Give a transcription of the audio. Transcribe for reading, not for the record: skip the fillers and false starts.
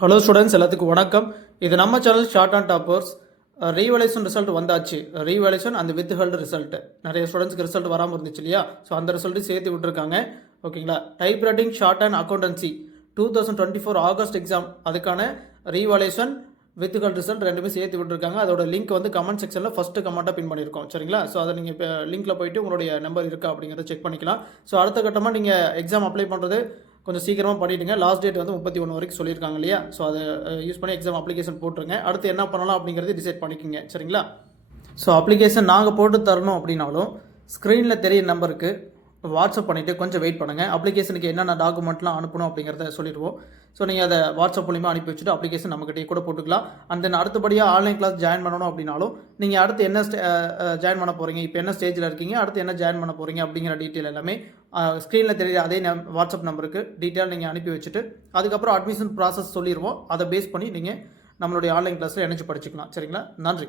Hello students, எல்லாத்துக்கும் வணக்கம். இது நம்ம channel short and toppers. Revaluation result வந்தாச்சு. ரீவேலேஷன் அந்த வித் ஹெல்ட் ரிசல்ட் நிறைய ஸ்டூடெண்ட்ஸ்க்கு ரிசல்ட் வராமல் இருந்துச்சு இல்லையா? ஸோ அந்த ரிசல்ட்டு சேர்த்து விட்டுருக்காங்க. ஓகேங்களா? Type writing short and accountancy 2024 August exam அதுக்கான ரீவேலேஷன் வித் ஹெல்ட் ரிசல்ட் ரெண்டுமே சேர்த்து விட்டுருக்காங்க. அதோட லிங்க் வந்து கமெண்ட் செக்ஷனில் ஃபஸ்ட்டு கமெண்ட்டாக பின் பண்ணியிருக்கோம். சரிங்களா? ஸோ அதை நீங்கள் இப்போ லிங்க்கில் போயிட்டு உங்களுடைய நம்பர் இருக்கா அப்படிங்கிறத செக் பண்ணிக்கலாம். ஸோ அடுத்த கட்டமாக நீங்கள் எக்ஸாம் அப்ளை பண்ணுறது கொஞ்சம் சீக்கிரமாக பண்ணிவிடுங்க. லாஸ்ட் டேட் வந்து 31 வரைக்கும் சொல்லியிருக்காங்க இல்லையா? ஸோ அதை யூஸ் பண்ணி எக்ஸாம் அப்ளிகேஷன் போட்டுருங்க. அடுத்து என்ன பண்ணலாம் அப்படிங்கிறது டிசைட் பண்ணிக்கோங்க. சரிங்களா? ஸோ அப்ளிகேஷன் நாங்கள் போட்டு தரணும் அப்படின்னாலும் ஸ்க்ரீனில் தெரிய நம்பருக்கு வாட்ஸ்அப் பண்ணிவிட்டு கொஞ்சம் வெயிட் பண்ணுங்கள். அப்ளிகேஷனுக்கு என்னென்ன டாக்குமெண்ட்லாம் அனுப்பணும் அப்படிங்கிறத சொல்லிடுவோம். ஸோ நீங்கள் அதை வாட்ஸ்அப் மூலிமா அனுப்பி வச்சுட்டு அப்ளிகேஷன் நம்மகிட்டே கூட போட்டுக்கலாம். அண்ட் தென் அடுத்தபடியாக ஆன்லைன் கிளாஸ் ஜாயின் பண்ணணும் அப்படின்னாலும் நீங்கள் அடுத்து என்ன ஜாயின் பண்ண போகிறீங்க, இப்போ என்ன ஸ்டேஜில் இருக்கீங்க, அடுத்து என்ன ஜாயின் பண்ண போகிறீங்க அப்படிங்கிற டீட்டெயில் எல்லாமே ஸ்க்ரீனில் தெரியுற அதே வாட்ஸ்அப் நம்பருக்கு டீட்டெயில் நீங்கள் அனுப்பி வச்சுட்டு அதுக்கப்புறம் அட்மிஷன் ப்ராசஸ் சொல்லிடுவோம். அதை பேஸ் பண்ணி நீங்கள் நம்மளுடைய ஆன்லைன் கிளாஸில் இணைச்சு படிச்சுக்கலாம். சரிங்களா? நன்றி.